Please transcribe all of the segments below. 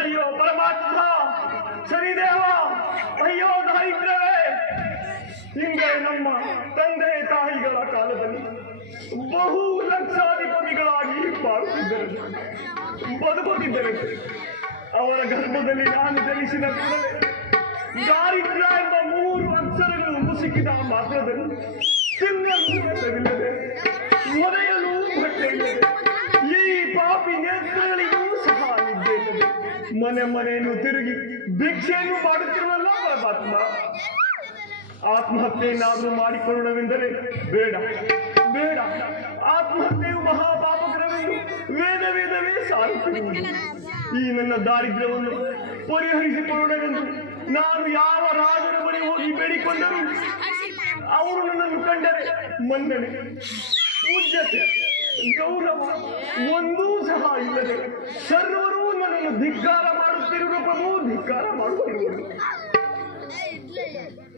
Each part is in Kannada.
ಅಯ್ಯೋ ಪರಮಾತ್ಮ, ಶನಿದೇವ, ಅಯ್ಯೋ ದಾರಿದ್ರ್ಯವೇ, ಹಿಂಗೆ ನಮ್ಮ ತಂದೆ ತಾಯಿಗಳ ಕಾಲದಲ್ಲಿ ಬಹು ಲಕ್ಷಾಧಿಪತಿಗಳಾಗಿ ಬಾಳುತ್ತಿದ್ದರು, ಬದುಕುತ್ತಿದ್ದರು. ಅವರ ಗರ್ಭದಲ್ಲಿ ನಾನು ಜನಿಸಿದ ಕೂಡಲೇ ದಾರಿದ್ರ್ಯ ಎಂಬ 3 ಅಕ್ಷರಗಳು ಮುಸುಕಿದ ಮಾತ್ರದಲ್ಲಿ ತಿನ್ನಲಿಲ್ಲದೆ ಒಡೆಯಲು ಬಟ್ಟೆ ಇಲ್ಲದೆ ಈ ಪಾಪಿ ನೇತ್ರಗಳಿಗೂ ಸಹ ನಿದ್ದೆ ಇಲ್ಲದೆ ಮನೆ ಮನೆಯನ್ನು ತಿರುಗಿ ಭಿಕ್ಷೆಯನ್ನು ಮಾಡುತ್ತಿರುವಲ್ಲ ಪರಮಾತ್ಮ. ಆತ್ಮಹತ್ಯೆಯನ್ನಾದರೂ ಮಾಡಿಕೊಳ್ಳುವುದೆಂದರೆ ಬೇಡ ಬೇಡ, ಆತ್ಮಹತ್ಯೆಯು ಮಹಾಪಾಪಕರವೆಂದು ವೇದವೇ ಸಾರುತ್ತಿರುವುದು. ಈ ನನ್ನ ದಾರಿದ್ರ್ಯವನ್ನು ಪರಿಹರಿಸಿಕೊಳ್ಳುವುದೆಂದು ನಾನು ಯಾವ ರಾಜನ ಬಳಿ ಹೋಗಿ ಬೇಡಿಕೊಂಡರು ಅವರು ನನ್ನನ್ನು ಕಂಡರೆ ಮನ್ನಣೆ, ಪೂಜ್ಯತೆ, ಗೌರವ ಒಂದೂ ಸಹ ಇಲ್ಲದೆ ಸರ್ವರೂ ನನ್ನನ್ನು ಧಿಕ್ಕಾರ ಮಾಡುತ್ತಿರುವ ಪ್ರಭು, ಧಿಕ್ಕಾರ ಮಾಡುತ್ತಿರುವುದು.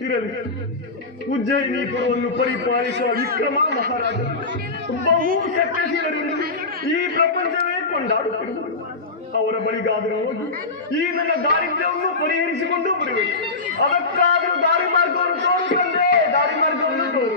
ಇರಲಿ, ಉಜ್ಜಯಿನೀಪುರವನ್ನು ಪರಿಪಾಲಿಸುವ ವಿಕ್ರಮ ಮಹಾರಾಜ ಬಹು ಶಕ್ತಿಶೀಲರಿಂದ ಈ ಪ್ರಪಂಚವೇ ಕೊಂಡಾಡುತ್ತಿರುವುದು. ಅವರ ಬಳಿಗಾದರೂ ಹೋಗಿ ಈ ನನ್ನ ದಾರಿದ್ರ್ಯವನ್ನು ಪರಿಹರಿಸಿಕೊಂಡು ಬರಬೇಕು. ಅದಕ್ಕಾದರೂ ದಾರಿ ಮಾರ್ಗವನ್ನು ತೋರು ತಂದೆ, ದಾರಿ ಮಾರ್ಗವನ್ನು ತೋರು.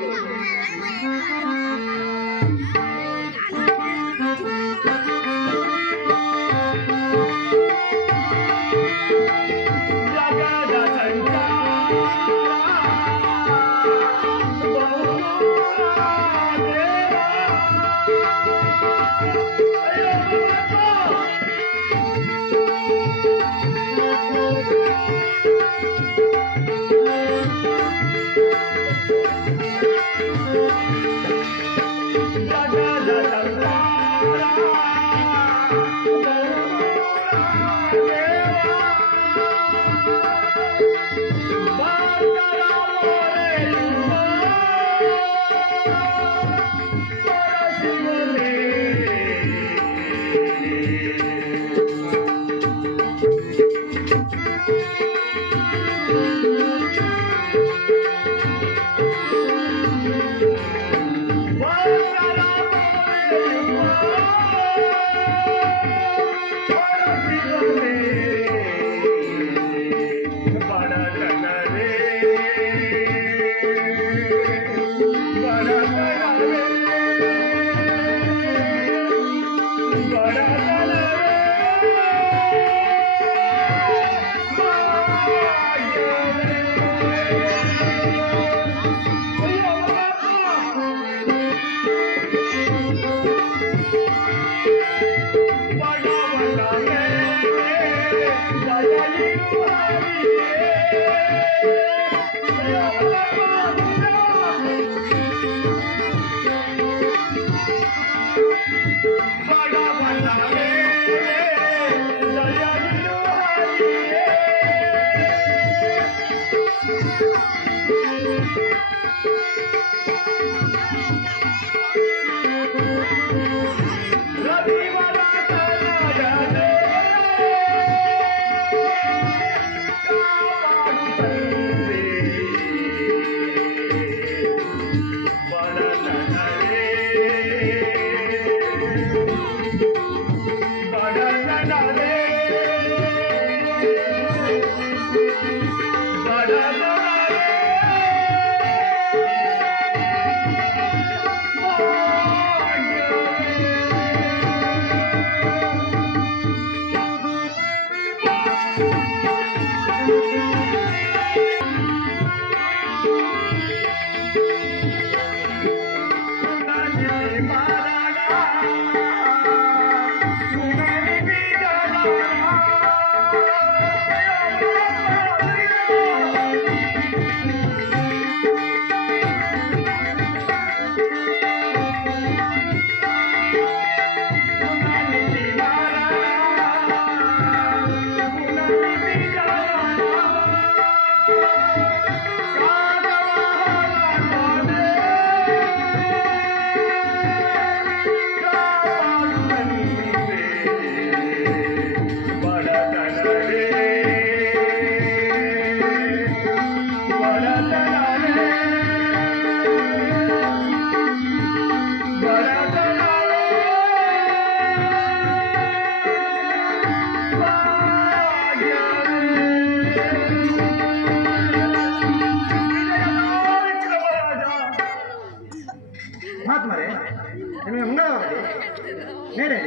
ಮೇಲೆ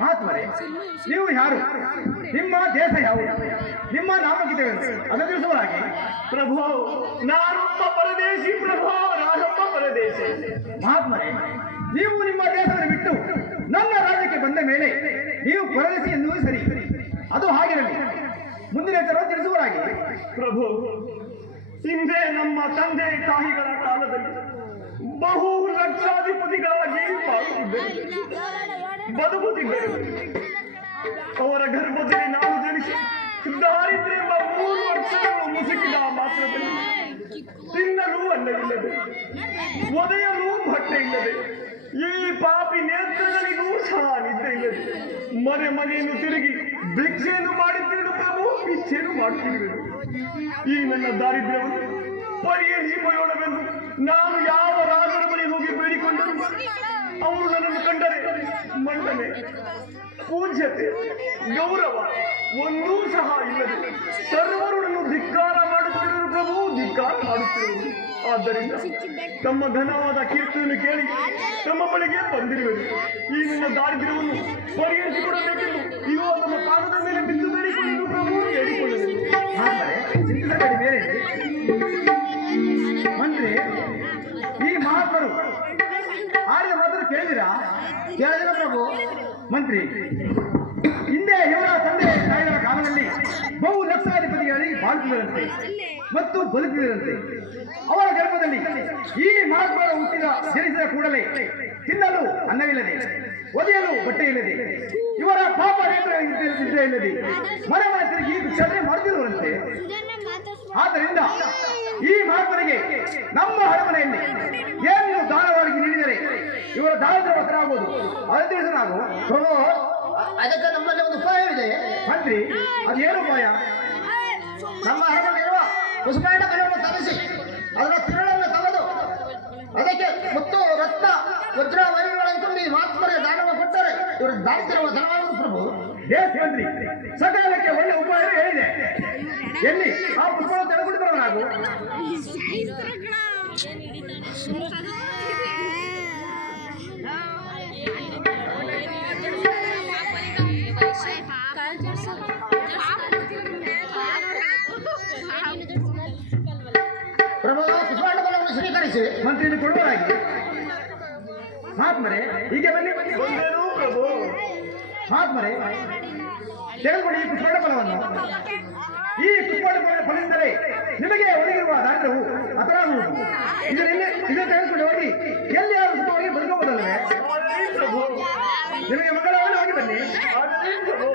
ಮಹಾತ್ಮರೇ, ನೀವು ಯಾರು? ನಿಮ್ಮ ದೇಶ ಯಾವುದು? ನಿಮ್ಮ ನಾಮಗೀತೆಗಳು ಅದನ್ನು ತಿಳಿಸುವ ಹಾಗೆ. ಪ್ರಭು, ನಾನೊಬ್ಬ ಪರದೇಶಿ ಪ್ರಭು, ನಾನೊಬ್ಬ ಪರದೇಶಿ. ಮಹಾತ್ಮರೇ, ನೀವು ನಿಮ್ಮ ದೇಶವನ್ನು ಬಿಟ್ಟು ನನ್ನ ರಾಜ್ಯಕ್ಕೆ ಬಂದ ಮೇಲೆ ನೀವು ಪರದೇಶಿ ಎನ್ನುವುದು ಸರಿ. ಅದು ಹಾಗಿರಲಿ, ಮುಂದಿನ ವಿಚಾರ ತಿಳಿಸುವ ಹಾಗೆ. ಪ್ರಭು, ಹಿಂದೆ ನಮ್ಮ ತಂದೆ ತಾಯಿಗಳ ಕಾಲದಲ್ಲಿ ಬಹು ಲಕ್ಷಾಧಿಪತಿಗಳಾಗಿ ಬದುಕುತ್ತಿದ್ದರು. ಅವರ ಗರ್ಭದಲ್ಲಿ ನಾವು ಜನಿಸಿ ದಾರಿದ್ರ್ಯ ಎಂಬ 3 ವರ್ಷವನ್ನು ಮುಸುಕಿದ ಮಾತ್ರದಲ್ಲಿ ತಿನ್ನಲು ಅನ್ನವಿಲ್ಲದೆ, ಒದೆಯಲು ಬಟ್ಟೆ ಇಲ್ಲದೆ, ಈ ಪಾಪಿ ನೇತ್ರಗಳಿಗೂ ಸಹ ನಿದ್ದೆ ಇಲ್ಲದೆ ಮನೆ ಮನೆಯನ್ನು ತಿರುಗಿ ಭಿಕ್ಷೆಯನ್ನು ಮಾಡುತ್ತಿರುವುದು ಪ್ರಭು, ಭಿಕ್ಷೆಯನ್ನು ಮಾಡುತ್ತಿರುವುದು. ಈ ನನ್ನ ದಾರಿದ್ರ್ಯವನ್ನು ಪರಿಹರಿಸಿಕೊಳ್ಳೋಣವೆಂದು ನಾನು ಯಾವ ರಾಜರ ಬಳಿ ಹೋಗಿ ಬೇಡಿಕೊಂಡರು ಅವರು ನನ್ನನ್ನು ಕಂಡರೆ ಮನ್ನಣೆ, ಪೂಜ್ಯತೆ, ಗೌರವ ಒಂದೂ ಸಹ ಇಲ್ಲದೆ ಸರ್ವರು ನನ್ನ ಧಿಕ್ಕಾರ ಮಾಡುತ್ತಿರುವರು ಪ್ರಭು, ಧಿಕ್ಕಾರ ಮಾಡುತ್ತಿರುವರು. ಆದ್ದರಿಂದ ತಮ್ಮ ಘನವಾದ ಕೀರ್ತನೆಯನ್ನು ಕೇಳಿ ತಮ್ಮ ಬಳಿಗೆ ಬಂದಿರುವುದು. ಈ ನನ್ನ ದಾರಿದ್ರ್ಯವನ್ನು ಪರಿಹರಿಸಿಕೊಡಬೇಕೆಂದು ಇರೋ ತಮ್ಮ ಪಾದದ ಮೇಲೆ ಬಿದ್ದು ಬೇಡಿಕೊಳ್ಳಲು ಪ್ರಭು ಹೇಳಿಕೊಳ್ಳಲು. ಆದರೆ ಚಿಂತಿಸಬೇಡಿ ಬೇರೆ ಮಂತ್ರಿ, ಈ ಮಹಾತ್ಮರು ಆಡಿದ ಮಾತ್ರ ಕೇಳಿದಿರಾ? ಕೇಳಿದಿರ ಪ್ರಭು? ಮಂತ್ರಿ, ಹಿಂದೆ ಇವರ ತಂದೆ ತಾಯಿಗಳ ಕಾಲದಲ್ಲಿ ಬಹು ಲಕ್ಷಾಧಿಪತಿಗಳಿಗೆ ಬಾಳುತ್ತಿದ್ದರಂತೆ ಮತ್ತು ಬದುಕಿದರಂತೆ. ಅವರ ಗರ್ಭದಲ್ಲಿ ಈ ಮಹಾತ್ಮರ ಜನಿಸಿದ ಕೂಡಲೇ ತಿನ್ನಲು ಅನ್ನವಿಲ್ಲದೆ, ಒದೆಯಲು ಬಟ್ಟೆ ಇಲ್ಲದೆ, ಇವರ ಪಾಪ ನಿದ್ರೆ ಇಲ್ಲದೆ ಮನೆ ಮನೆ ತಿರುಗಿ ಭಿಕ್ಷಾಟನೆ ಮಾಡುತ್ತಿರುವಂತೆ. ಆದ್ದರಿಂದ ಈ ಮಹಾತ್ಮರಿಗೆ ನಮ್ಮ ಅರಮನೆಯಲ್ಲಿ ಏನು ದಾನವಾಗಿ ನೀಡಿದರೆ ಇವರ ದಾರಿದ್ರ್ಯ ವಸರಾಗುವುದು. ಅದು ತಿಳಿಸ ನಾವು. ಪ್ರಭು, ಅದಕ್ಕೆ ನಮ್ಮಲ್ಲಿ ಒಂದು ಉಪಾಯವಿದೆ. ಮಂತ್ರಿ, ಅದೇನು ಉಪಾಯ? ನಮ್ಮ ಅರಮನೆಯಿರುವ ಕುಸುಮಾಂಡ ಕಲೆಯನ್ನು ತರಿಸಿ ಅದರ ತಿರುಳನ್ನು ತೆಗೆದು ಅದಕ್ಕೆ ಮುತ್ತು, ರತ್ನ, ವಜ್ರ ವೈರಗಳನ್ನು ತುಂಬಿ ಮಹಾತ್ಮರ ದಾನವ ಕೊಟ್ಟರೆ ಇವರು ದಾರಿದ್ರ್ಯ ಧನವಾಗುವುದು ಪ್ರಭು. ಎಸ್ ಮಂತ್ರಿ, ಸಕಾಲಕ್ಕೆ ಒಳ್ಳೆ ಉಪಾಯ ಹೇಳಿದೆ. ಎಲ್ಲಿ ಆ ಪುಷ್ಪವನ್ನು ತೆಗೆದುಕೊಂಡು ಬರುವ ನಾವು. ಪ್ರಭು, ಕುಸುಮಾಂಡ ಕಲೆಯನ್ನು ಸ್ವೀಕರಿಸಿ ಮಂತ್ರಿಯನ್ನು ಕೊಡುವರಾಗಿ. ಮಹಾತ್ಮರೇ, ಹೀಗೆ ಬನ್ನಿ. ಬಂದೇನು ಪ್ರಭು? ಮಹಾತ್ಮರೇ, ತೆಗೆದುಕೊಳ್ಳಿ ಈ ಪುಷ್ಪಡ ಫಲವನ್ನು. ಈ ಪುಷ್ಪಡ ಫಲದಿಂದಲೇ ನಿಮಗೆ ಒದಗಿರುವ ದಾರಿದ್ರ್ಯವು ಹತರಾಗುವುದು. ಇದನ್ನು ತೆಗೆದುಕೊಂಡು ಹೋಗಿ ಎಲ್ಲಿ ಯಾರು ಸುಖವಾಗಿ ಬದುಕಬಹುದಲ್ಲವೇ? ಆಗಲಿ ಪ್ರಭು, ನಿಮಗೆ ಮಂಗಳವನ್ನು ಹೋಗಿ ಬನ್ನಿ. ಆಗಲಿ ಪ್ರಭು.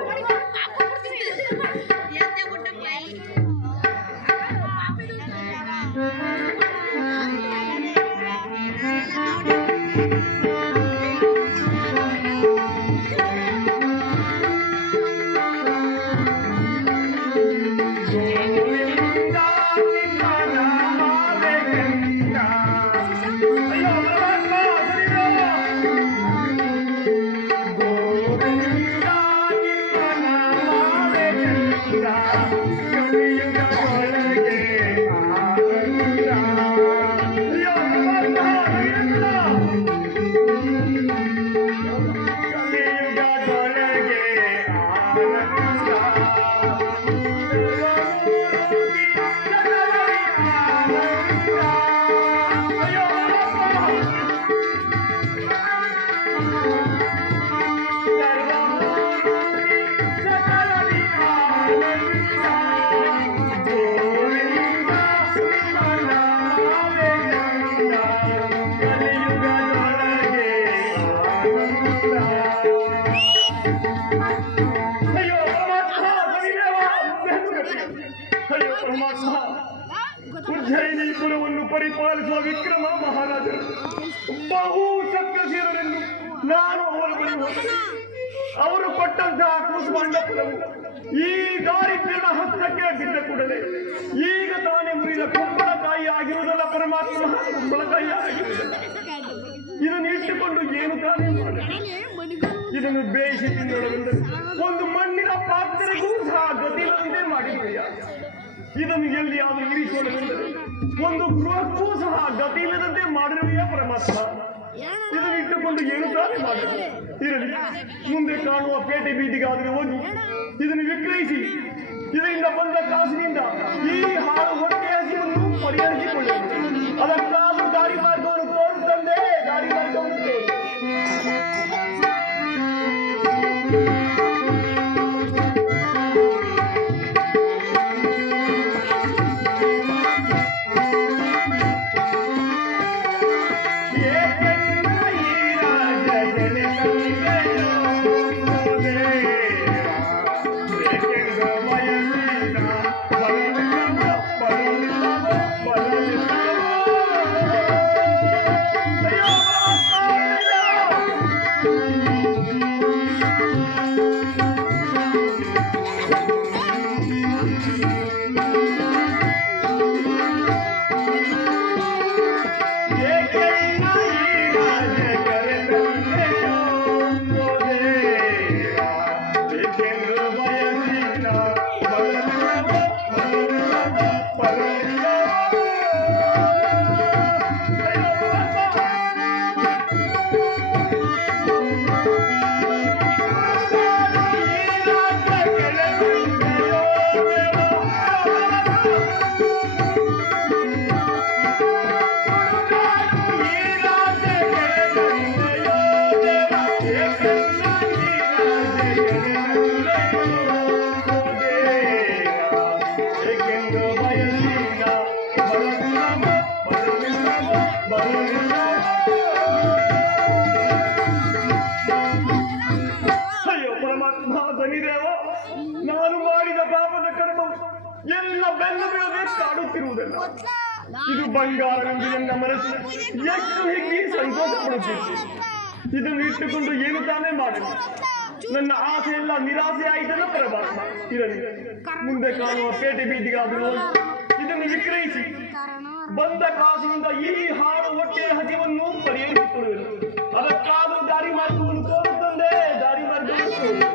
ಉಜ್ಜಯಿನಿಪುರವನ್ನು ಪರಿಪಾಲಿಸುವ ವಿಕ್ರಮ ಮಹಾರಾಜರು ಬಹು ಸತ್ಯಶೀಲರೆಂದು ನಾನು ಅವರ ಬಳಿ ಹೋದರೆ ಅವರು ಕೊಟ್ಟಂತಹ ಕೂಸುಮಾಂಡ ಫಲವು ಈ ದಾರಿದ್ರ್ಯದ ಹಸ್ತಕ್ಕೆ ಬಿದ್ದ ಕೂಡಲೇ ಈಗ ತಾನೇ ಮುರಿದ ಕುಂಬಳಕಾಯಿ ಆಗಿರುವುದಲ್ಲ ಪರಮಾತ್ಮ, ಕುಂಬಳಕಾಯಿ ಆಗಿರುವುದಲ್ಲ. ಇದನ್ನು ಇಟ್ಟುಕೊಂಡು ಏನು ತಾನೇ ಮಾಡಿ ಇದನ್ನು ಬೇಯಿಸಿ ತಿನ್ನೋಣವೆಂದರೆ ಒಂದು ಮಣ್ಣಿನ ಪಾತ್ರೆಗೂ ಸಹ ಗತಿವಂತೆ ಮಾಡಿದೆಯಾ? ಇದನ್ನು ಎಲ್ಲಿಯಾದರೂ ಇರಿಸೋಣವೆಂದರೆ ಒಂದು ಗೃಹಕ್ಕೂ ಸಹ ಗತಿ ಇಲ್ಲದಂತೆ ಮಾಡಿರುವೆಯಾ ಪರಮಾತ್ಮ? ಇದನ್ನು ಇಟ್ಟುಕೊಂಡು ಏನು ತಾನೇ ಮಾಡಲಿ? ಇರಲಿ, ಮುಂದೆ ಕಾಣುವ ಪೇಟೆ ಬೀದಿಗಾದರೂ ಹೋಗಿ ಇದನ್ನು ವಿಕ್ರಯಿಸಿ ಇದರಿಂದ ಬಂದ ಕಾಸಿನಿಂದ ಈ ಹಾಳು ಹೊಟ್ಟೆ ಹಸಿವನ್ನು ಪರಿಹರಿಸಿಕೊಳ್ಳಬೇಕು. ಅದಕ್ಕಾದ್ರೂ ದಾರಿ ಮಾರ್ಗವನ್ನು ತೋರುತ್ತಂದೆ, ದಾರಿ ಮಾರ್ಗವನ್ನು ತೋರು. ಅಯ್ಯೋ ಪರಮಾತ್ಮ, ಧನಿದೇವ, ನಾನು ಮಾಡಿದ ಪಾಪದ ಕರ್ಮವು ಎಲ್ಲ ಬೆಲ್ಲ ಬೀಳದೆ ಕಾಡುತ್ತಿರುವುದಲ್ಲ. ಇದು ಬಂಗಾರವೆಂದು ನನ್ನ ಮನಸ್ಸು ಎಷ್ಟು ಹಿಗ್ಗಿ ಸಂತೋಷ ಪಡುತ್ತಿತ್ತು. ಇದನ್ನು ಇಟ್ಟುಕೊಂಡು ಏನು ತಾನೇ ಮಾಡಲಿ? ನನ್ನ ಆಸೆ ಎಲ್ಲ ನಿರಾಸೆ ಆಯಿತಲ್ಲ ಪರಮಾತ್ಮ. ಇರಲಿ, ಮುಂದೆ ಕಾಣುವ ಪೇಟೆ ಬೀದಿಗಾದರೂ ಇದನ್ನು ವಿಕ್ರಯಿಸಿ ಬಂದ ಕಾಸಿನಿಂದ ಈ ಹಾಳು ಹೊಟ್ಟೆಯ ಹಸಿವನ್ನು ಪರಿಹರಿಸಿಕೊಳ್ಳುವುದು. ಅದಕ್ಕಾದರೂ ದಾರಿ ಮಾರ್ಗವನ್ನು ತೋರುತ್ತಂದೆ, ದಾರಿ ಮಾರ್ಗವನ್ನು ತೋರು.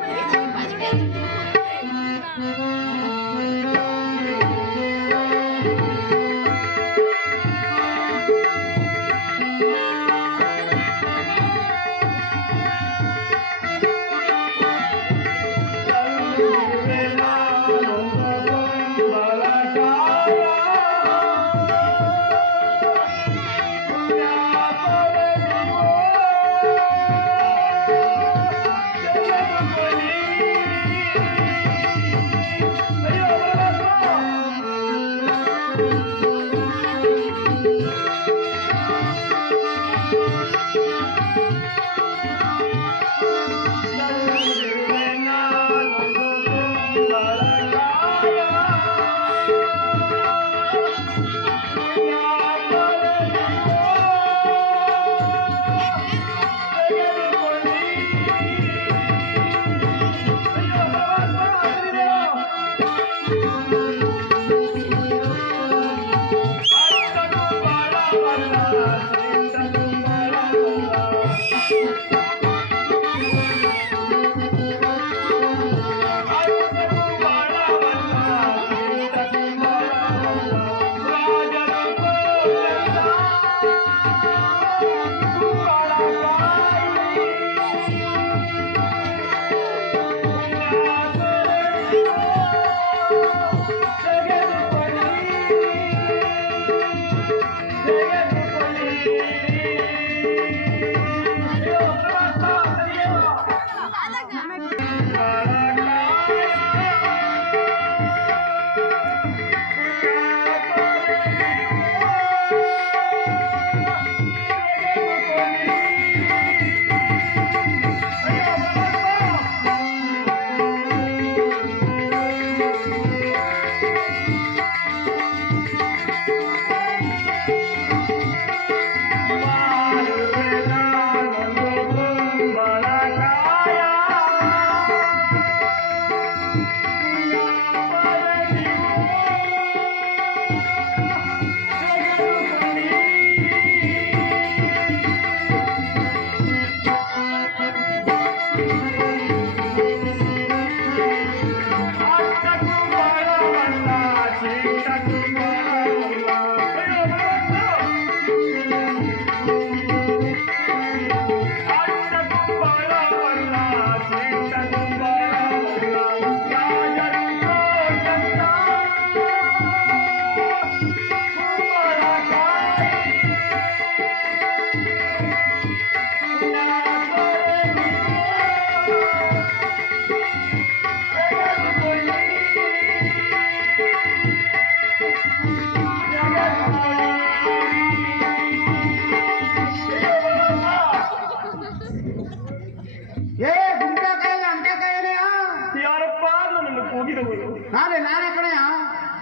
ತೆಗೆದುಕೊಳ್ಳುವರು. ನಾನೇ ಕಣಯ್ಯ.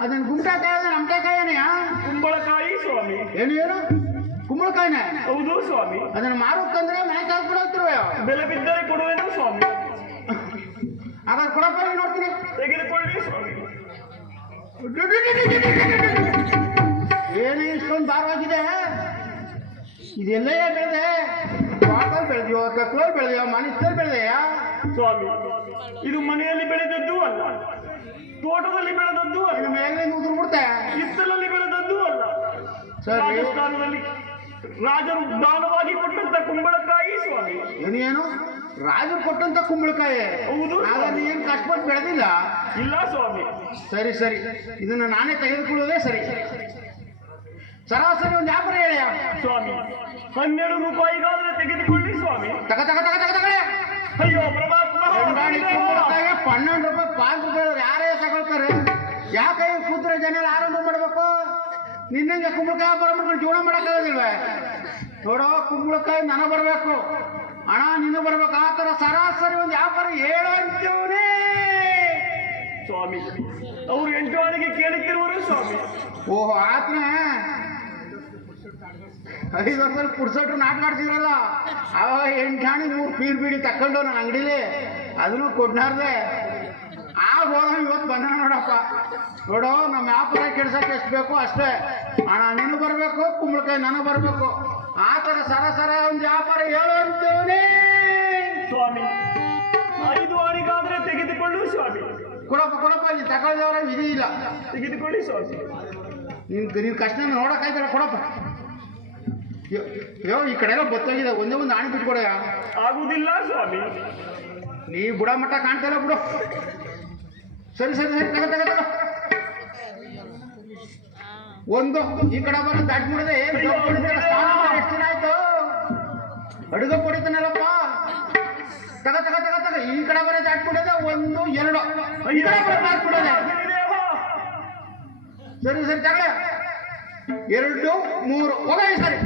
ಅದನ್ನ ಗುಂಟಕಾಯಿ ನಮಟೆಕಾಯನೆಯ? ಕುಂಬಳಕಾಯಿ ಸ್ವಾಮಿ. ಏನು ಕುಂಬಳಕಾಯಿನೇ? ಹೌದು ಸ್ವಾಮಿ. ಅದನ್ನ ಮಾರೋಕ್ಕಂದ್ರೆ ಮನೆ ಕಾಲ್ ಕೊಡೋಗ್ತಿರುವೆ. ಬೆಲೆ ಬಿದ್ದರೆ ಕೊಡುವೆನು ಸ್ವಾಮಿ. ಹಾಗಾದ್ರೆ ಕೊಡಪ್ಪ, ನೋಡ್ತೀನಿ. ತೆಗೆದುಕೊಳ್ಳಿ ಸ್ವಾಮಿ. ಏನು ಇಷ್ಟೊಂದು ಭಾರವಾಗಿದೆ? ಇದೆಲ್ಲೇ ಬೆಳೆದೆ? ತೋಟದಲ್ಲಿ ಬೆಳೆದಿಯೋ, ಕಕ್ಲಲ್ಲಿ ಬೆಳೆದಿಯೋ, ಮನಸ್ಸಲ್ಲಿ ಬೆಳೆದೆಯಾ? ಸ್ವಾಮಿ, ಇದು ಮನೆಯಲ್ಲಿ ಬೆಳೆದದ್ದು ಅಲ್ಲ, ತೋಟದಲ್ಲಿ ಬೆಳೆದದ್ದು ಅಲ್ಲ, ಇನ್ನು ಮೇಲೆ ಉದುರು ಬಿಡ್ತೆ, ಹಿತ್ತಲಲ್ಲಿ ಬೆಳೆದದ್ದು ಅಲ್ಲ. ಸರಿ. ರಾಜಸ್ಥಾನದಲ್ಲಿ ರಾಜರು ದಾನವಾಗಿ ಕೊಟ್ಟಂತ ಕುಂಬಳಕಾಯಿ ಸ್ವಾಮಿ. ಏನು ರಾಜರು ಕೊಟ್ಟಂತ ಕುಂಬಳಕಾಯಿ? ಹೌದು. ಹಾಗಾದ್ರೆ ಏನು ಕಷ್ಟಪಟ್ಟು ಬೆಳೆದಿಲ್ಲ? ಇಲ್ಲ ಸ್ವಾಮಿ. ಸರಿ ಸರಿ, ಇದನ್ನ ನಾನೇ ತೆಗೆದುಕೊಳ್ಳುವುದೇ ಸರಿ. ಸರಾಸರಿ ಒಂದು ವ್ಯಾಪಾರ ಹೇಳಿ ಸ್ವಾಮಿ. 12 ರೂಪಾಯಿಗಾದ್ರೆ ತೆಗೆದುಕೊಳ್ಳಿ ಸ್ವಾಮಿ. ತಗಳೆ. ಅಯ್ಯೋ ಪರಮಾತ್ಮ, ಕುಂಬಳಕಾಯಿಗೆ 12 ರೂಪಾಯಿ ಪಾಲ್ ರೂಪಾಯಿ ಯಾರೇ ತಗೊಳ್ತಾರೆ? ಯಾಕೆ ಕೂತ್ರೆ ಜನ ಆರಂಭ ಮಾಡಬೇಕು? ನಿನ್ನಂಗೆ ಕುಂಬಳಕಾಯಿ ವ್ಯಾಪಾರ ಮಾಡ್ಕೊಂಡು ಜೀವನ ಮಾಡೋಕ್ಕಾಗೋದಿಲ್ವೇ? ನೋಡೋ, ಕುಂಬಳಕಾಯಿ ನನಗೆ ಬರಬೇಕು, ಹಣ ನಿನ್ನ ಬರ್ಬೇಕು. ಆ ಥರ ಸರಾಸರಿ ಒಂದು ವ್ಯಾಪಾರ ಹೇಳು ಅಂತೀವನೇ ಸ್ವಾಮಿ. ಅವರು 8 ಆನೆಗೆ ಕೇಳುತ್ತಿರುವರು ಸ್ವಾಮಿ. ಓಹೋ, ಆತ್ನ 5 ವರ್ಷದಲ್ಲಿ ಪುಡ್ಸಟ್ರು ನಾಟಕ ಆಡ್ತಿದ್ರಲ್ಲ, ಅವಾಗ 8 ಆಣಿ 3 ಪೀರ್ ಬೀಡಿ ತಕೊಂಡು ನನ್ನ ಅಂಗಡಿಲಿ ಅದನ್ನು ಕೊಡ್ನಾರ್ದೆ. ಆಗ ಹೋದ ಇವತ್ತು ಬಂದ ನೋಡಪ್ಪ. ನೋಡೋ, ನಮ್ಮ ವ್ಯಾಪಾರ ಕೆಡ್ಸಕ್ಕೆ ಎಷ್ಟು ಬೇಕೋ ಅಷ್ಟೇ, ಹಣ ನೀನು ಬರಬೇಕು, ಕುಂಬಳಕಾಯಿ ನನಗೆ ಬರಬೇಕು. ಆ ಥರ ಸರ ಒಂದು ವ್ಯಾಪಾರ ಹೇಳು ಅಂತೇವನೇ ಸ್ವಾಮಿ. 5 ಆನೆಗಾದ್ರೆ ತೆಗೆದುಕೊಳ್ಳು ಸ್ವಾಮಿ. ಕೊಡಪ್ಪ, ಇಲ್ಲಿ ತಗೊಳ್ದವ್ರ ವಿಧಿ ಇಲ್ಲ. ತೆಗೆದುಕೊಳ್ಳಿ ಸ್ವಾಮಿ. ನೀನು ಕಷ್ಟ ನೋಡೋಕ್ಕಾಯ್ತಲ್ಲ, ಕೊಡಪ್ಪ. ಯೋ, ಈ ಕಡೆ ಎಲ್ಲ ಬತ್ತೋಗಿದೆ, ಒಂದೇ ಒಂದು ಆಣೆ ಬಿಟ್ಕೊಡಯ್ಯ. ಆಗುವುದಿಲ್ಲ ಸ್ವಾಮಿ. ನೀ ಬುಡ ಮಟ್ಟ ಕಾಣ್ತಾಯಿಲ್ಲ ಬಿಡು. ಸರಿ ತಗೋ. ಒಂದು ಈ ಕಡೆ ಬರೋ ದಾಟ್ ಮಾಡಿದೆ. ಎಷ್ಟು ದಿನ ಆಯ್ತು? ಅಡುಗೆ ಹೊಡಿತಾನಲ್ಲಪ್ಪ. ತಗ. ಈ ಕಡೆ ಬರೋ ದಾಟ್ ಮಾಡಿದೆ 1, 2. ಈ ಕಡೆ ಬರೋ ದಾಟ್ ಮಾಡಿದೆ. ಸರಿ ತಗಳೆ. 2, 3 ಹೋಗ. ಸರಿ.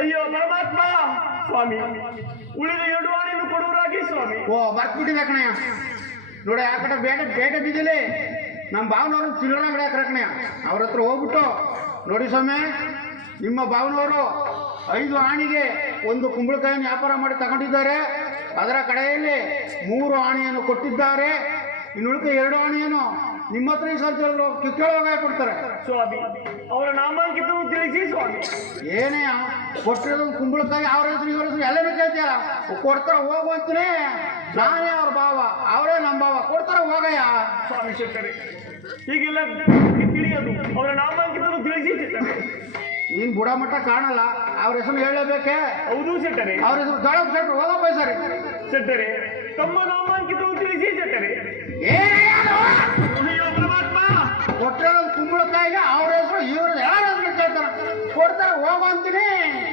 ಅಯ್ಯೋ ಪರಮಾತ್ಮ ಸ್ವಾಮಿ, ಉಳಿದ 2 ಆನೆಯನ್ನು ಕೊಡುವರಾಗಿ ಸ್ವಾಮಿ. ಓ, ಬರ್ತ್ಬಿಟ್ಟಿದೆ ಕಣಯ್ಯ. ನೋಡಿ, ಆ ಕಡೆ ಬೇಟೆ ಬಿದ್ದಿಲಿ ನಮ್ಮ ಭಾವನವ್ರನ್ನ ಚಿಲ್ಲರ ಬಿಡಾಕ್ರ ಕಣಯ್ಯ. ಅವ್ರ ಹತ್ರ ಹೋಗ್ಬಿಟ್ಟು, ನೋಡಿ ಸ್ವಾಮಿ, ನಿಮ್ಮ ಭಾವನವರು 5 ಆಣಿಗೆ 1 ಕುಂಬಳಕಾಯಿನ ವ್ಯಾಪಾರ ಮಾಡಿ ತಗೊಂಡಿದ್ದಾರೆ. ಅದರ ಕಡೆಯಲ್ಲಿ 3 ಆಣೆಯನ್ನು ಕೊಟ್ಟಿದ್ದಾರೆ. ಇನ್ನುಳಿದ 2 ಆಣೆಯನ್ನು ನಿಮ್ಮ ಹತ್ರ ಈ ಸಲ ಕೇಳುವಾಗ ಕೊಡ್ತಾರೆ ಸ್ವಾಮಿ. ಅವರ ನಾಮಾಂಕಿತವು ತಿಳಿಸಿ ಸ್ವಾಮಿ. ಏನೇ ಕೊಟ್ಟಿರೋದು ಕುಂಬಳಕಾಯಿ ಅವ್ರ ಹೆಸರು ಇವ್ರ ಹೆಸರು ಎಲ್ಲರೂ ಕೇಳ್ತೀಯಲ್ಲ, ಕೊಡ್ತಾರ ಹೋಗುವಂತನೇ. ನಾನೇ ಅವ್ರ ಭಾವ, ಅವರೇ ನಮ್ಮ ಭಾವ, ಕೊಡ್ತಾರ ಹೋಗಯ್ಯ. ಸ್ವಾಮಿ ಶೆಟ್ಟರೆ, ಹೀಗೆಲ್ಲ ತಿಳಿಯೋದು. ಅವರ ನಾಮಾಂಕಿತವು ತಿಳಿಸಿ ಶೆಟ್ಟರೆ. ನೀನ್ ಬುಡ ಮಟ್ಟ ಕಾಣಲ್ಲ, ಅವ್ರ ಹೆಸರು ಹೇಳಬೇಕೆ? ಹೌದು ಶೆಟ್ಟರೆ. ಅವ್ರ ಹೆಸರು ದೊಡ್ಡ ಶೆಟ್ರು, ಹೋಗಪ್ಪ. ಸರಿ ಶೆಟ್ಟರೆ, ತಮ್ಮ ನಾಮಾಂಕಿತವು ತಿಳಿಸಿ ಶೆಟ್ಟರೆ. ಕೊಟ್ಟಿರೋದು ಕುಂಬಳಕಾಯಿಗೆ ಅವ್ರ ಹೆಸರು ಇವ್ರ ಯಾರ ಹೆಸರು ಕೇಳ್ತಾರ, ಕೊಡ್ತಾರ ಹೋಗಂತೀನಿ.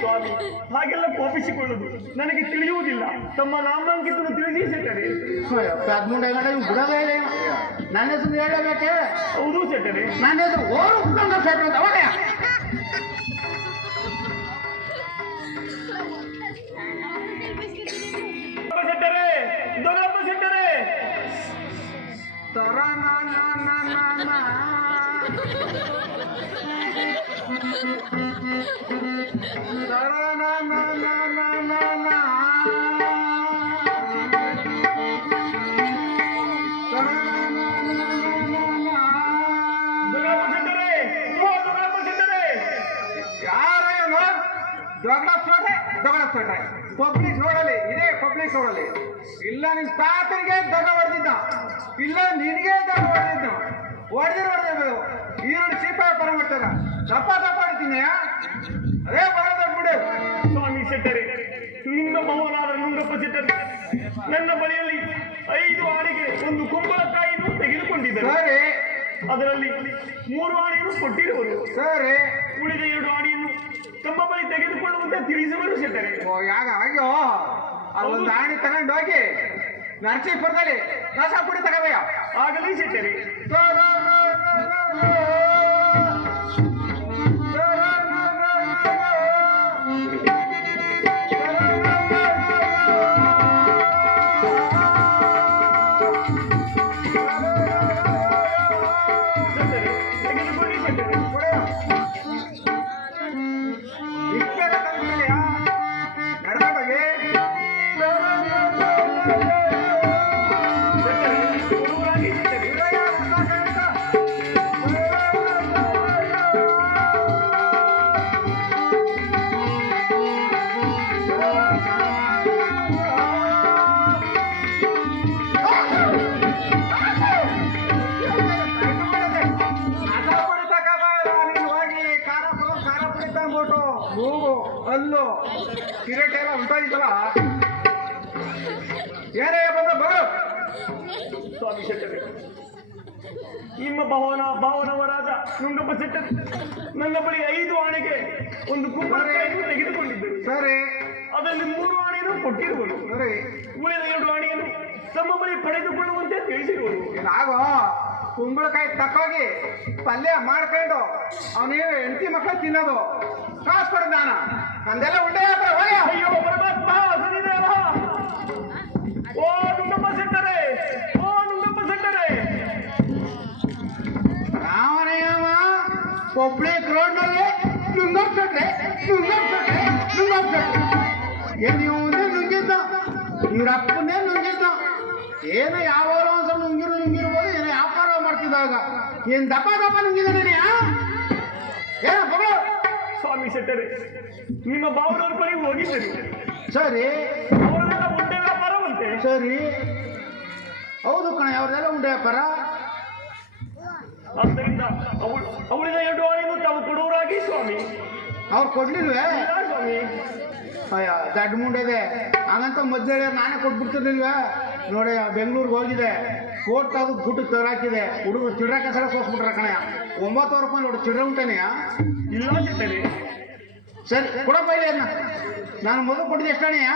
ಸ್ವಾಮಿ, ಹಾಗೆಲ್ಲ ಕೋಪಿಸಿಕೊಳ್ಳುದು ನನಗೆ ತಿಳಿಯುವುದಿಲ್ಲ. ತಮ್ಮ ನಾಮಾಂಕಿತವು ತಿಳಿಸಿ ಶೆಟ್ಟರೆ. 13 ಗಂಟೆ ಬಿಡೋದೇ ಇಲ್ಲ. ನನ್ನ ಹೆಸರು ಹೇಳಬೇಕೆ? ಹೌದು ಶೆಟ್ಟರೆ. ನನ್ನ ಹೆಸರು ಓರು ಶೆಟ್ರು ಅಂತ ಹೋಗಯ್ಯ. ದೊಡ್ಡಪ್ಪ ಶೆಟ್ಟರೆ. ಪಬ್ಲಿಕ್ ರೋಡಲ್ಲಿ ಇದೇ ಪಬ್ಲಿಕ್ ರೋಡಲ್ಲಿ ಇಲ್ಲ ನಿನ್ ತಾತನಿಗೆ ದೊಡ್ಡ ಹೊಡೆದಿದ್ದ, ಇಲ್ಲ ನಿನಗೆ ದೊಡ್ಡ ಹೊಡೆದಿದ್ದು ಈರುಳ್ಳಿ ಚೀಪ ವ್ಯಾಪಾರ ಮಾಡ್ತಾರ. ದಪ್ಪ ಹೊಡಿತೀನಿ, ಅದೇ ಬರೋದ ಬಿಡು. ಸ್ವಾಮಿ ಶೆಟ್ಟರೆ, ನಿಮ್ಮ ಭವನಾದ ನುಂಗಪ್ಪ ಶೆಟ್ಟರೆ ನನ್ನ ಬಳಿಯಲ್ಲಿ 5 ಆನೆಗೆ 1 ಕುಂಬಳಕಾಯಿಯನ್ನು ತೆಗೆದುಕೊಂಡಿದ್ದರು. ಸರಿ. ಅದರಲ್ಲಿ 3 ಆನೆಯನ್ನು ಕೊಟ್ಟಿರುವರು. ಸರಿ. ಉಳಿದ 2 ಆನೆಯನ್ನು ತಮ್ಮ ಬಳಿ ತೆಗೆದುಕೊಳ್ಳುವಂತೆ ತಿಳಿಸುವರು ಶೆಟ್ಟರೆ. ಅಯ್ಯೋ, ಅದೊಂದು ಆಣಿ ತಗೊಂಡು ಹೋಗಿ ನರಸೀಪುರದಲ್ಲಿ ರಸ ಪುಡಿ ತಗೋಬಯ್ಯ. ಆಗಲಿ ಶೆಟ್ಟರೆ. ಅಲ್ಲೋ ಕಿರೀಟ ಎಲ್ಲ ಉಂಟಾಗಿತ್ತಲ್ಲ ಏನೇ ಬಂದ ಬರು ಸ್ವಾಮಿ ಶೆಟ್ಟರೆ, ನಿಮ್ಮ ಭಾವನವರಾದ ನುಂಗಪ್ಪ ಶೆಟ್ಟರು ನನ್ನ ಬಳಿ 5 ಆಣೆಗೆ ಒಂದು ಕುಂಬಳಕಾಯಿಯನ್ನು ತೆಗೆದುಕೊಂಡಿದ್ದರು. ಸರಿ ಅದರಲ್ಲಿ 3 ಆಣೆಯನ್ನು ಕೊಟ್ಟಿರುವರು. ಸರಿ ಉಳಿದ 2 ಆಣೆಯನ್ನು ತಮ್ಮ ಬಳಿ ಪಡೆದುಕೊಳ್ಳುವಂತೆ ತಿಳಿಸಿರುವರು. ಏನಾಗೋ ಕುಂಬಳಕಾಯಿ ತಕ್ಕೋಗಿ ಪಲ್ಯ ಮಾಡ್ಕೊಂಡು ಅವನೇ ಹೆಂಡತಿ ಮಕ್ಕಳು ತಿನ್ನೋದು ಕಾಸು ಕೊಡ ನಾನು ನಂದೆಲ್ಲ ಉಂಡೆ ಅಯ್ಯೋ ಪರಮಾತ್ಮ ಶನಿದೇವ! ಓ ನುಂಗಪ್ಪ ಶೆಟ್ಟರೆ, ಓ ನುಂಗಪ್ಪ ಶೆಟ್ಟರೆ! ರಾಮನಯ್ಯಮ್ಮ ಕೊಬ್ಬಳಿ ರೋಡ್ನಲ್ಲಿ ನುಂಗಪ್ಸಟ್ರೆ ಏನು ಇವನೇ ನುಂಗಿದ್ದ ಇವ್ರಪ್ಪನೇ ನುಂಗಿದ್ದ ಏನೋ ಯಾವಾಗ ಒಂದ್ಸಲ ನುಂಗಿರ್ಬೋದು ಏನೋ ವ್ಯಾಪಾರ ಮಾಡ್ತಿದ್ದಾಗ ಏನ್ ದಪ್ಪ ನುಂಗಿದ್ದಾನೆ ಏನೋ ಬಗಳು ಸ್ವಾಮಿ ಶೆಟ್ಟರೆ, ನಿಮ್ಮ ಭಾವನವ್ರ ಬಳಿ ಹೋಗಿದ್ದರು. ಸರಿ ಅವರೆಲ್ಲ ಉಂಡೆ ವ್ಯಾಪಾರವಂತೆ. ಸರಿ ಹೌದು ಕಣ ಅವ್ರದೆಲ್ಲ ಉಂಡೆ ವ್ಯಾಪಾರ ಆದ್ದರಿಂದ ಅವಳಿದ 2 ಆಣೆಯನ್ನು ತಾವು ಕೊಡುವರಾಗಿ ಸ್ವಾಮಿ. ಅವ್ರು ಕೊಡ್ಲಿಲ್ವೇ ಇಲ್ಲ ಸ್ವಾಮಿ. ಅಯ್ಯ ದಡ್ಡ ಮುಂಡೆದೆ ಹಾಗಂತ ಮಧ್ಯ ನಾನೇ ಕೊಟ್ಬಿಡ್ತಿರ್ಲಿಲ್ವೇ ನೋಡಿ ಬೆಂಗಳೂರಿಗೆ ಹೋಗಿದೆ ಕೋಟ್ ಅದು ಗುಟ್ಟು ತರಾಕಿದೆ ಹುಡುಗರು ಚಿಡ್ರ ಕಸರ ಸೋಸ್ಬಿಟ್ರ ಕಣಯ್ಯ 9,000 ರೂಪಾಯಿ ನೋಡಿ ಚಿಡ್ರ ಉಂಟಾನೆಯ ಇಲ್ಲ ಶೆಟ್ಟರೆ. ಸರಿ ಕೊಡಪ್ಪ ಇಲ್ಲಿ ಅನ್ನ ನಾನು ಮೊದಲು ಕೊಟ್ಟಿದ್ದೆ ಎಷ್ಟಾಣೆಯ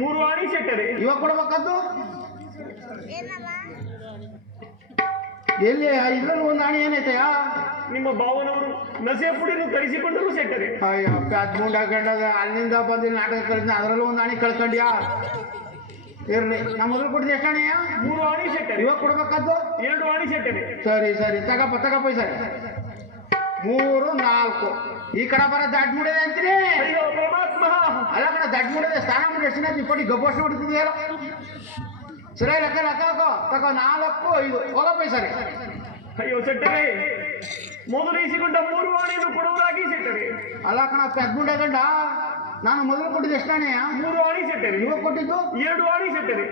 3 ಆಣೆ ಶೆಟ್ಟರೆ. ಇವಾಗ ಕೊಡ್ಬೇಕಾದ್ದು ಎಲ್ಲಿ ಇದ್ರಲ್ಲಿ ಒಂದು ಆಣೆ ಏನೈತೆಯಾ ನಿಮ್ಮ ಭಾವನವರು ನಸೆ ಪುಡಿಯನ್ನು ತರಿಸಿಕೊಂಡರು ಶೆಟ್ಟರೆ. ಅಯ್ಯೋ ಅದು ಮುಂಡ ಹಾಕೊಂಡದ ಅಲ್ಲಿಂದ ಬಂದು ನಾಟಕ ಕಳಿಸಿದ ಅದರಲ್ಲೂ ಒಂದು ಆಣೆ ಕಳ್ಕೊಂಡ್ಯಾ ಇರ್ಲಿ ನಾ ಮೊದಲು ಕೊಟ್ಟಿದ್ದೆ ಎಷ್ಟಾಣೆಯ 3 ಆಣೆ ಶೆಟ್ಟರೆ. ಇವಾಗ ಕೊಡ್ಬೇಕಾದ್ದು 2 ಆಣೆ ಶೆಟ್ಟರೆ. ಸರಿ ತಗಪ್ಪ ಸರಿ 3 4 ಈ ಕಡೆ ಬರೋ ದಡ್ಡ ಮುಡಿದೆ ಅಂತೀನಿ ಅಯ್ಯೋ ಪರಮಾತ್ಮ! ಅಲ್ಲ ಕಡೆ ದಡ್ಡ ಮುಡಿದೆ ಸ್ನಾನ ಮಾಡಿ ಎಷ್ಟು ದಿನ ಇಪ್ಪಟ್ಟಿ ಗಬ್ಬಷ್ಟು ಹೊಡಿತಿದೆಯಲ್ಲ ಸರಿ ಲೆಕ್ಕ ಹಾಕೋ ತಗೋ 4 5 ಹೋಗಪ್ಪ ಸರಿ ಅಯ್ಯೋ ಶೆಟ್ಟರೆ, ಮೊದಲು ಇಸಿಕೊಂಡ 3 ಆಣೆಯನ್ನು ಕೊಡುವರಾಗಿ ಶೆಟ್ಟರೆ. ಅಲ್ಲ ಕಣ ಪೆದ್ಮುಂಡೆ ಗಂಡ ನಾನು ಮೊದಲು ಕೊಟ್ಟಿದ್ದು ಎಷ್ಟಾಣೆಯ 3 ಆಣೆ ಶೆಟ್ಟರೆ. ಇವಾಗ ಕೊಟ್ಟಿದ್ದು 2 ಆಣೆ ಶೆಟ್ಟರೆ.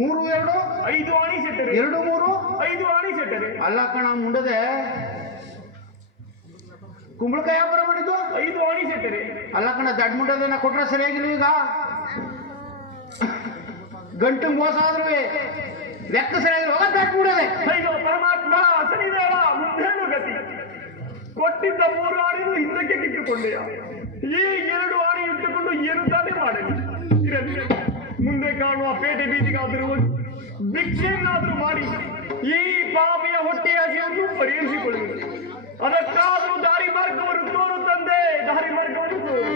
3 2 5 ಆಣೆ ಶೆಟ್ಟರೆ. 2 3 5 ಆಣೆ ಶೆಟ್ಟರೆ. ಅಲ್ಲ ಕಣ ಮುಂಡದೆ ಕುಂಬಳಕಾಯಿ ವ್ಯಾಪಾರ ಮಾಡಿದ್ದು 5 ಆಣೆ ಶೆಟ್ಟರೆ. ಅಲ್ಲ ಕಣ ದಡ್ಡ ಮುಂಡದನ್ನ ಕೊಟ್ರೆ ಸರಿಯಾಗಿಲ್ಲ ಈಗ ಗಂಟು ಮೋಸ ಆದ್ರೂ ಲೆಕ್ಕ ಸರಿಯಾಗಿಲ್ಲ ಹೋಗ ದಡ್ಡ ಮುಂಡದೆ ಅಯ್ಯೋ ಪರಮಾತ್ಮ ಶನಿದೇವ! ಮುಂದೇನು ಗತಿ? ಕೊಟ್ಟಿದ್ದ 3 ಆಣೆಯನ್ನು ಹಿಂದಕ್ಕೆ ಕಿತ್ತುಕೊಂಡೆಯ. ಈ 2 ಆಣೆ ಇಟ್ಟುಕೊಂಡು ಏನು ತಾನೇ ಮಾಡಲಿ? ಇರಲಿ, ಮುಂದೆ ಕಾಣುವ ಪೇಟೆ ಬೀದಿಗಾದರೂ ಭಿಕ್ಷೆಯನ್ನಾದರೂ ಮಾಡಿ ಈ ಪಾಪಿಯ ಹೊಟ್ಟೆಯ ಹಸಿವನ್ನು ಪರಿಹರಿಸಿಕೊಳ್ಳುವುದು. ಅದಕ್ಕಾದರೂ ದಾರಿ ಮಾರ್ಗವನ್ನು ತೋರು ತಂದೆ, ದಾರಿ ಮಾರ್ಗವನ್ನು ತೋರು.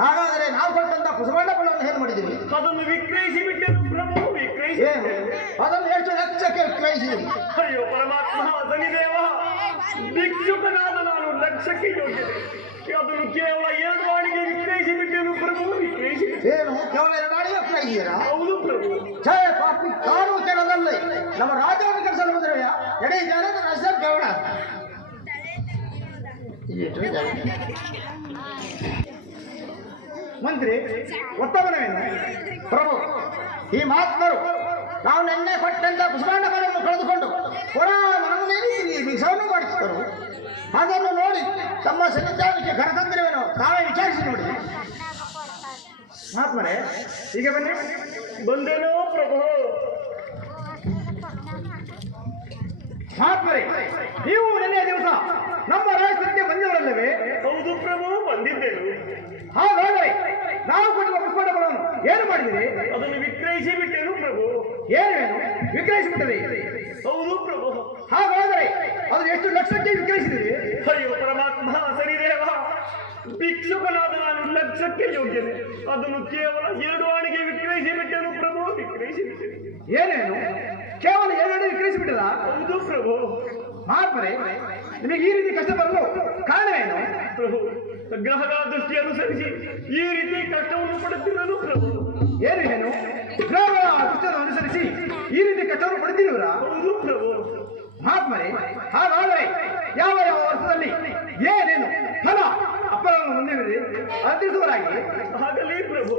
ಹಾಗಾದರೆ ನಾವು ಕೊಟ್ಟಂತ ಕುಸುಮಾಂಡ ಫಲವನ್ನು ಏನು ಮಾಡಿದ್ದೀವಿ? ಅದನ್ನು ವಿಕ್ರಯಿಸಿ ಬಿಟ್ಟೆನು ಪ್ರಭು, ವಿಕ್ರಯಿಸಿ ಏನು ಅದನ್ನು ಎಷ್ಟು ಲಕ್ಷಕ್ಕೆ ವಿಕ್ರಯಿಸಿದ್ದೀವಿ? ಅಯ್ಯೋ ಪರಮಾತ್ಮ ಶನಿದೇವ, ಭಿಕ್ಷುಕನಾದ ನಾನು ಲಕ್ಷಕ್ಕೆ ಯೋಗ್ಯತೆ, ಅದನ್ನು ಕೇವಲ 2 ಆಣಿಗೆ ವಿಕ್ರಯಿಸಿ ಬಿಟ್ಟೆನು ಪ್ರಭು, ವಿಕ್ರಯಿಸಿ ಏನು ಕೇವಲ 2 ಆಣಿಗೆ ವಿಕ್ರಯಿಸಿದ್ದೀರಾ? ಹೌದು ಪ್ರಭು. ಜಯ ಪಾಪಿ ಕಾರು ಕೆಳದಲ್ಲಿ ನಮ್ಮ ರಾಜನ ಕೆಲಸ ಬಂದ್ರೆ ಎಡೇ ಜನದ ಹೆಸರು ಕೇವಲ ಮಂತ್ರಿ ಒತ್ತವನವೇನು? ಪ್ರಭು, ಈ ಮಹಾತ್ಮರು ನಾವು ನಿನ್ನೆ ಕೊಟ್ಟಂತ ಕುಸುಮಾಂಡ ಫಲವನ್ನು ಕಳೆದುಕೊಂಡು ಪುನಃ ಮನದಲ್ಲಿ ಭಿಕ್ಷವನ್ನು ಮಾಡಿಸಿದರು. ಅದನ್ನು ನೋಡಿ ತಮ್ಮ ಸನ್ನಿಧಾನಕ್ಕೆ ಕರೆತಂದಿರುವೆನು, ತಾವೇ ವಿಚಾರಿಸಿ ನೋಡಿ. ಮಹಾತ್ಮರೇ ಈಗ ಬನ್ನಿ. ಬಂದೇನೋ ಪ್ರಭು. ಮಹಾತ್ಮರೇ, ನೀವು ನಿನ್ನೆಯ ದಿವಸ ನಮ್ಮ ರಾಜ್ಯಕ್ಕೆ ಬಂದವರಲ್ಲವೇ? ಹೌದು ಪ್ರಭು, ಬಂದಿದ್ದೆನು. ಹಾಗಾದರೆ ನಾವು ಕೊಡುವ ಪುಷ್ಪದ ಫಲವನ್ನು ಏನು ಮಾಡಿದಿರಿ? ಅದನ್ನು ವಿಕ್ರಯಿಸಿ ಬಿಟ್ಟೆನು ಪ್ರಭು. ಏನೇನು ವಿಕ್ರಯಿಸಿಬಿಟ್ಟದೆ? ಹೌದು ಪ್ರಭು. ಹಾಗಾದರೆ ಅದು ಎಷ್ಟು ಲಕ್ಷಕ್ಕೆ ವಿಕ್ರಯಿಸಿದಿರಿ? ಅಯ್ಯೋ ಪರಮಾತ್ಮ ಶನಿದೇವ, ಭಿಕ್ಷುಕನಾದ ನಾನು ಲಕ್ಷಕ್ಕೆ ಯೋಗ್ಯನೆ, ಅದನ್ನು ಕೇವಲ 2 ಆಣಿಗೆ ವಿಕ್ರಯಿಸಿ ಬಿಟ್ಟೆನು ಪ್ರಭು, ವಿಕ್ರಯಿಸಿ ಬಿಟ್ಟೆನು. ಏನೇನು ಕೇವಲ 2 ವಿಕ್ರಯಿಸಿಬಿಟ್ಟದ? ಹೌದು ಪ್ರಭು. ಮಹಾತ್ಮರೇ, ನಿಮಗೆ ಈ ರೀತಿ ಕಷ್ಟ ಬರಲು ಕಾರಣವೇನು? ಪ್ರಭು, ಗ್ರಹಗಳ ದೃಷ್ಟಿ ಅನುಸರಿಸಿ ಈ ರೀತಿ ಕಷ್ಟವನ್ನು ಪಡುತ್ತಿರಲು ಪ್ರಭು. ಏನು ಗ್ರಹಗಳ ದೃಷ್ಟಿಯನ್ನು ಅನುಸರಿಸಿ ಈ ರೀತಿ ಕಷ್ಟವನ್ನು ಪಡುತ್ತಿರುವರ? ಹೌದು ಪ್ರಭು. ಮಹಾತ್ಮರೇ, ಹಾಗಾದರೆ ಯಾವ ಯಾವ ವರ್ಷದಲ್ಲಿ ಏನೇನು ಫಲ ಅಪ್ಪಳವನ್ನು ಹೊಂದಿರುವುದು ಅರ್ಥಿಸುವರಾಗಿ ಆಗಲಿ ಪ್ರಭು.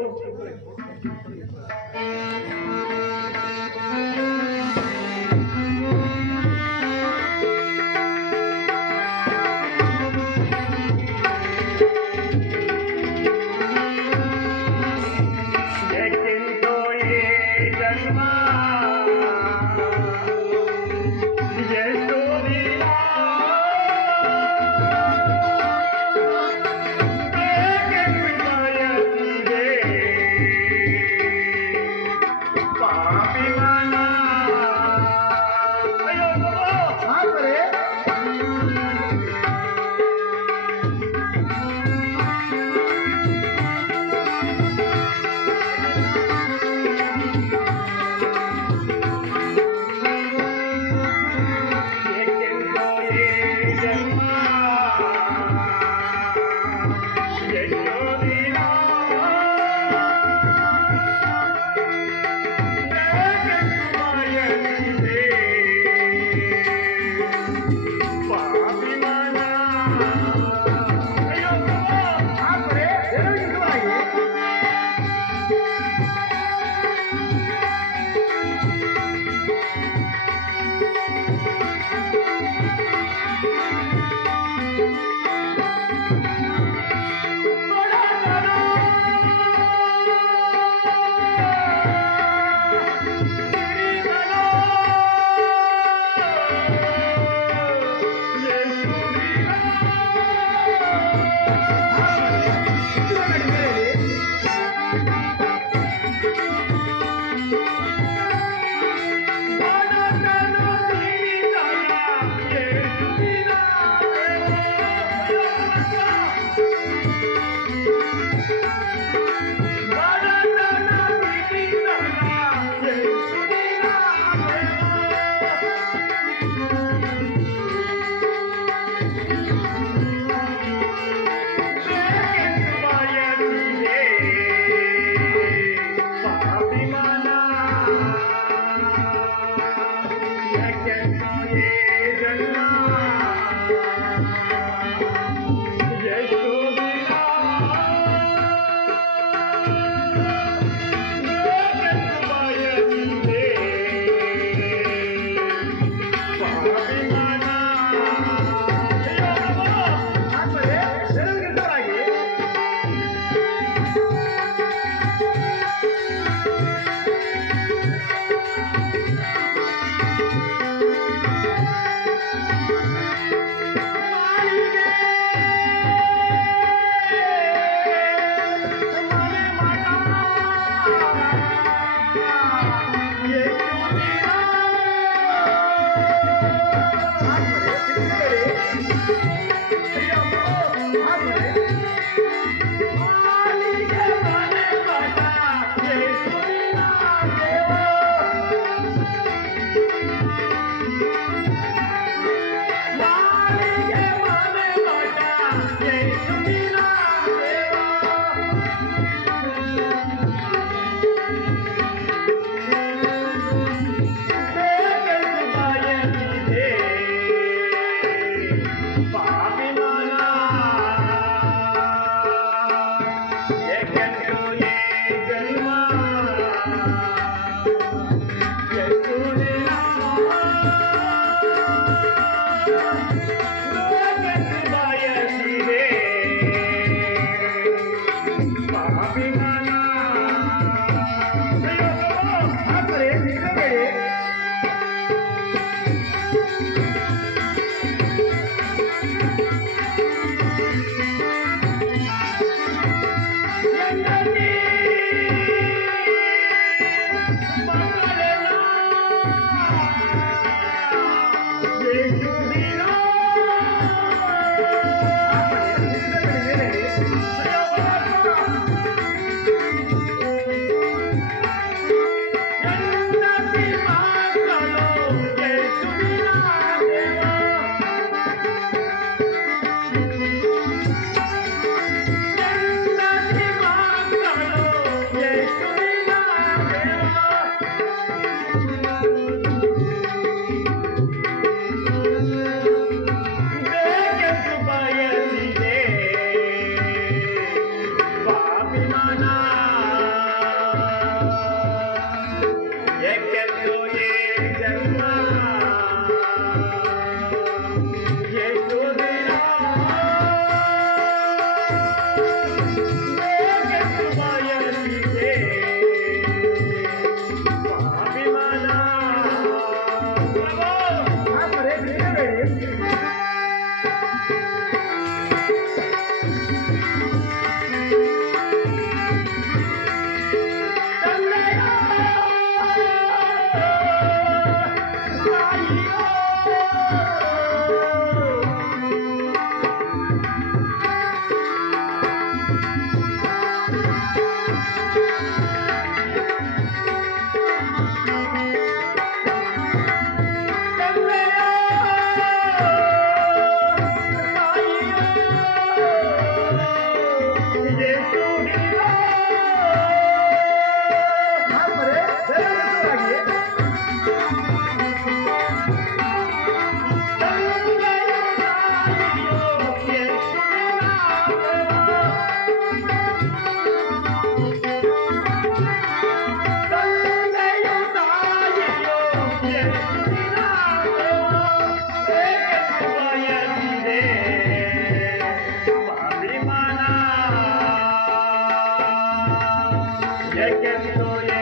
ಏಕೆಂದು ಏ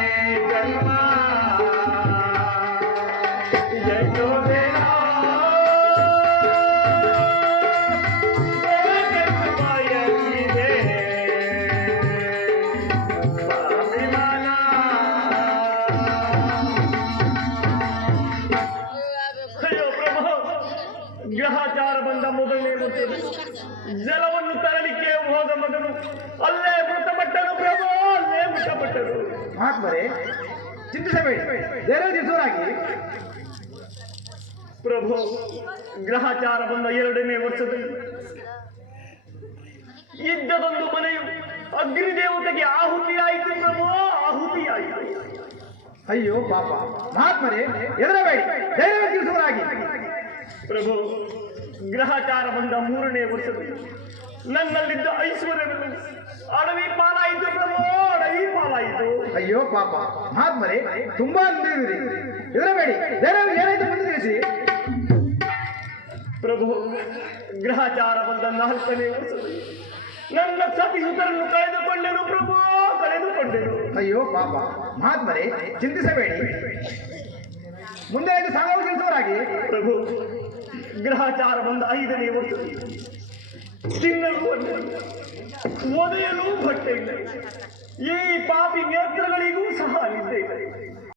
ಜನ್ಮ ಜಯಿಸೋದೇನ ಗ್ರಹಚಾರ ಬಂದ ಮೊದಲನೇ ವರ್ಷದ ಜಲವನ್ನು ತರಲಿಕ್ಕೆ ಹೋದ ಮಗನು ಅಲ್ಲೇ ಮೃತಪಟ್ಟನು ಪ್ರಭು, ಅಲ್ಲೇ ಮೃತಪಟ್ಟನು. ಮಹಾತ್ಮರೇ ಚಿಂತಿಸಬೇಡಿ, ಬೇರೆ ದಿವಸರಾಗಿ ಪ್ರಭು ಗ್ರಹಚಾರ ಬಂದ ಎರಡನೇ ವರ್ಷದಲ್ಲಿ ಇದ್ದದೊಂದು ಮನೆಯು ಅಗ್ನಿದೇವತೆಗೆ ಆಹುತಿಯಾಯಿತು ಪ್ರಭು, ಆಹುತಿಯಾಯಿತು. ಅಯ್ಯೋ ಪಾಪ. ಮಹಾತ್ಮರೇ ಎದುರಬೇಡಿ, ಬೇರೆ ದಿವಸರಾಗಿ ಪ್ರಭು ಗ್ರಹಚಾರ ಬಂದ ಮೂರನೇ ವರ್ಷದಲ್ಲಿ ನನ್ನಲ್ಲಿದ್ದ ಐಶ್ವರ್ಯವನ್ನು ಅಡವಿ ಪಾಲಾಯಿತು ಪ್ರಭು, ಅಡವಿ ಪಾಲಾಯಿತು. ಅಯ್ಯೋ ಪಾಪ. ಮಹಾತ್ಮರೇ ತುಂಬಾ ನಿಂದಿರಿ, ಎದುರಬೇಡಿ, ಬೇರೆ ಏನಾಯ್ತು ಮುಂದೆ ತಿಳಿಸಿ. ಪ್ರಭು ಗ್ರಹಚಾರ ಬಂದ ನಾಲ್ಕನೇ ವರ್ಷದಲ್ಲಿ ನನ್ನ ಸತಿಸುತರನ್ನು ಕಳೆದುಕೊಂಡೆನು ಪ್ರಭು, ಕಳೆದುಕೊಂಡೆನು. ಅಯ್ಯೋ ಪಾಪ. ಮಹಾತ್ಮರೇ ಚಿಂತಿಸಬೇಡಿ, ಮುಂದೆ ಇದು ಸಾಗವು ತಿಳಿಸುವರಾಗಿ. ಪ್ರಭು ಗ್ರಹಚಾರ ಬಂದ ಐದನೇ ವರ್ಷದಲ್ಲಿ ತಿನ್ನಲು ಒದೆಯಲು ಬಟ್ಟೆ ಇಲ್ಲ. ಈ ಪಾಪಿ ನೇತ್ರಗಳಿಗೂ ಸಹ ನಿದ್ದೆ ಇಲ್ಲ.